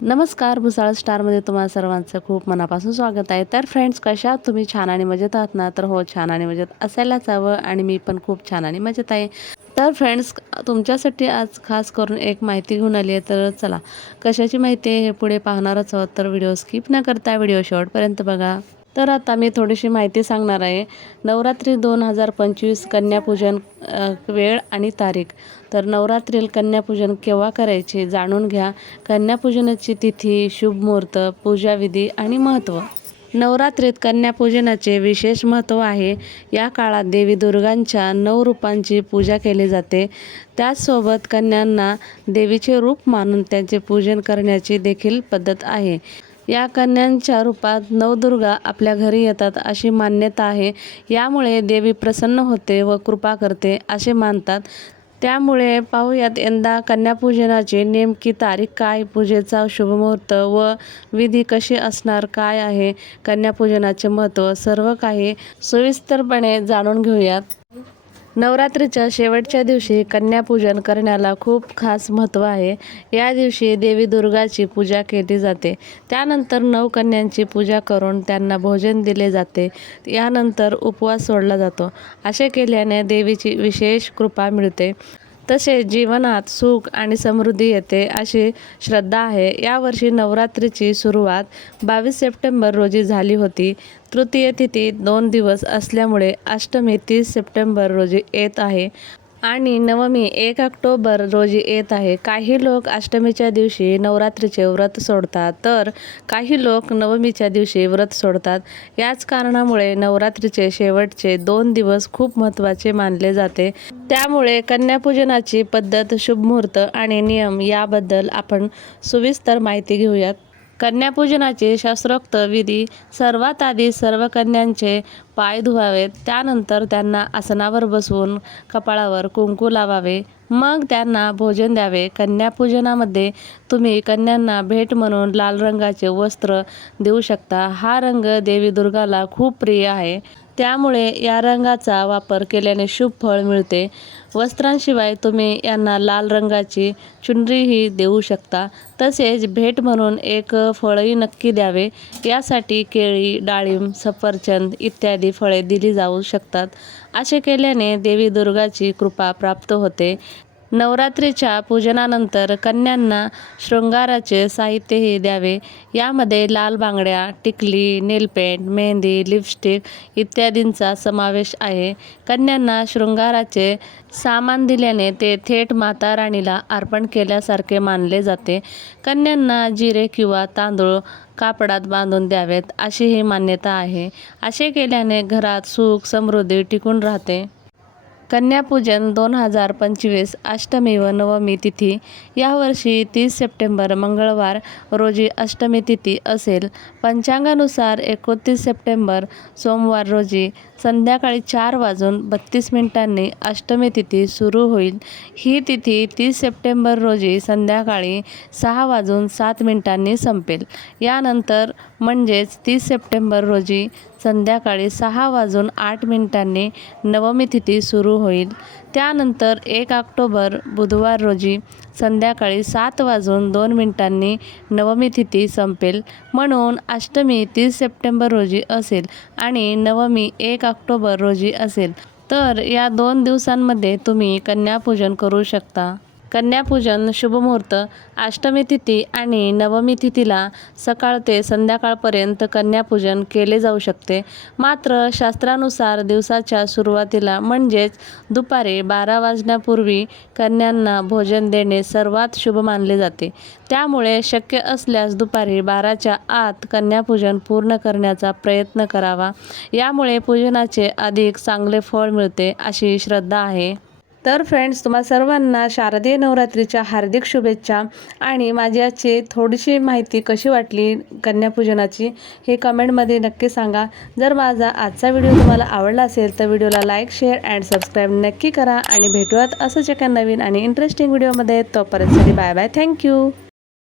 नमस्कार भुसाळ स्टारमध्ये तुम्हाला सर्वांचं खूप मनापासून स्वागत आहे. तर फ्रेंड्स कशा तुम्ही छान आणि मजेत आहात ना? तर हो छान आणि मजेत असायलाच हवं आणि मी पण खूप छान आणि मजेत आहे. तर फ्रेंड्स तुमच्यासाठी आज खास करून एक माहिती घेऊन आली आहे. तर चला कशाची माहिती आहे हे पुढे पाहणारच आहोत. तर व्हिडिओ स्किप न करता व्हिडिओ शेवटपर्यंत बघा. तर आता मी थोडीशी माहिती सांगणार आहे. नवरात्री दोन हजार पंचवीस कन्यापूजन वेळ आणि तारीख. तर नवरात्रील कन्यापूजन केव्हा करायचे जाणून घ्या. कन्यापूजनाची तिथी शुभ मुहूर्त पूजाविधी आणि महत्त्व नवरात्रीत कन्यापूजनाचे विशेष महत्त्व आहे. या काळात देवी दुर्गांच्या नऊ रूपांची पूजा केली जाते. त्याचसोबत कन्यांना देवीचे रूप मानून त्यांचे पूजन करण्याची देखील पद्धत आहे. या कन्यांच्या रूपात नवदुर्गा आपल्या घरी येतात अशी मान्यता आहे. यामुळे देवी प्रसन्न होते व कृपा करते असे मानतात. त्यामुळे पाहूयात यंदा कन्यापूजनाची नेमकी तारीख काय पूजेचा शुभमुहूर्त व विधी कशी असणार काय आहे कन्यापूजनाचे महत्त्व सर्व काही सविस्तरपणे जाणून घेऊयात. नवरात्रीच्या शेवटच्या दिवशी कन्यापूजन करण्याला खूप खास महत्त्व आहे. या दिवशी देवी दुर्गाची पूजा केली जाते. त्यानंतर नऊ कन्यांची पूजा करून त्यांना भोजन दिले जाते. यानंतर उपवास सोडला जातो. असे केल्याने देवीची विशेष कृपा मिळते. तसेच जीवनात सुख आणि समृद्धी येते अशी श्रद्धा आहे. यावर्षी नवरात्रीची सुरुवात बावीस सप्टेंबर रोजी झाली होती. तृतीय तिथी दोन दिवस असल्यामुळे अष्टमी तीस सप्टेंबर रोजी येत आहे. आणि नवमी एक ऑक्टोबर रोजी येत आहे. काही लोक अष्टमीच्या दिवशी नवरात्रीचे व्रत सोडतात तर काही लोक नवमीच्या दिवशी व्रत सोडतात. याच कारणामुळे नवरात्रीचे शेवटचे दोन दिवस खूप महत्त्वाचे मानले जाते. त्यामुळे कन्यापूजनाची पद्धत शुभमुहूर्त आणि नियम याबद्दल आपण सविस्तर माहिती घेऊयात. कन्यापूजनाचे शास्त्रोक्त विधी सर्वात आधी सर्व कन्यांचे पाय धुवावेत त्यानंतर त्यांना आसनावर बसवून कपाळावर कुंकू लावावे मग त्यांना भोजन द्यावे. कन्यापूजनामध्ये तुम्ही कन्यांना भेट म्हणून लाल रंगाचे वस्त्र देऊ शकता. हा रंग देवी दुर्गाला खूप प्रिय आहे. त्यामुळे या रंगाचा वापर केल्याने शुभ फळ मिळते. वस्त्रांशिवाय तुम्ही यांना लाल रंगाची चुनरीही देऊ शकता. तसेच भेट म्हणून एक फळही नक्की द्यावे. यासाठी केळी डाळिंब सफरचंद इत्यादी फळे दिली जाऊ शकतात. असे केल्याने देवी दुर्गाची कृपा प्राप्त होते. नवरात्रीच्या पूजनानंतर कन्यांना शृंगाराचे साहित्यही द्यावे. यामध्ये लाल बांगड्या टिकली नेलपेंट मेहंदी लिपस्टिक इत्यादींचा समावेश आहे. कन्यांना शृंगाराचे सामान दिल्याने ते थेट माता राणीला अर्पण केल्यासारखे मानले जाते. कन्यांना जिरे किंवा तांदूळ कापडात बांधून द्यावेत अशी ही मान्यता आहे. असे केल्याने घरात सुख समृद्धी टिकून राहते. कन्यापूजन दोन हजार पंचवीस अष्टमी व नवमी तिथी. यावर्षी तीस सप्टेंबर मंगळवार रोजी अष्टमी तिथी असेल. पंचांगानुसार एकोणतीस सप्टेंबर सोमवार रोजी संध्याकाळी चार वाजून बत्तीस मिनिटांनी अष्टमी तिथी सुरू होईल. ही तिथी तीस सप्टेंबर रोजी संध्याकाळी सहा वाजून सात मिनिटांनी संपेल. यानंतर म्हणजेच तीस सप्टेंबर रोजी संध्याकाळी सहा वाजून आठ मिनिटांनी नवमी तिथी सुरू होईल. त्यानंतर एक ऑक्टोबर बुधवार रोजी संध्याकाळी सात वाजून दोन मिनिटांनी नवमी तिथी संपेल. म्हणून अष्टमी तीस सप्टेंबर रोजी असेल आणि नवमी एक ऑक्टोबर रोजी असेल. तर या दोन दिवसांमध्ये तुम्ही कन्यापूजन करू शकता. कन्यापूजन शुभमुहूर्त अष्टमी तिथी आणि नवमी तिथीला सकाळ ते संध्याकाळपर्यंत कन्यापूजन केले जाऊ शकते. मात्र शास्त्रानुसार दिवसाच्या सुरुवातीला म्हणजेच दुपारी बारा वाजण्यापूर्वी कन्यांना भोजन देणे सर्वात शुभ मानले जाते. त्यामुळे शक्य असल्यास दुपारी बाराच्या आत कन्यापूजन पूर्ण करण्याचा प्रयत्न करावा. यामुळे पूजनाचे अधिक चांगले फळ मिळते अशी श्रद्धा आहे. तर फ्रेंड्स तुम्हा सर्वांना शारदीय नवरात्रीच्या हार्दिक शुभेच्छा. आणि माझी आजची थोडीशी माहिती कशी वाटली कन्यापूजनाची हे कमेंटमध्ये नक्की सांगा. जर माझा आजचा व्हिडिओ तुम्हाला आवडला असेल तर व्हिडिओला लाईक शेअर अँड सबस्क्राईब नक्की करा. आणि भेटूयात असंच एका नवीन आणि इंटरेस्टिंग व्हिडिओमध्ये तोपर्यंतसाठी बाय बाय थँक्यू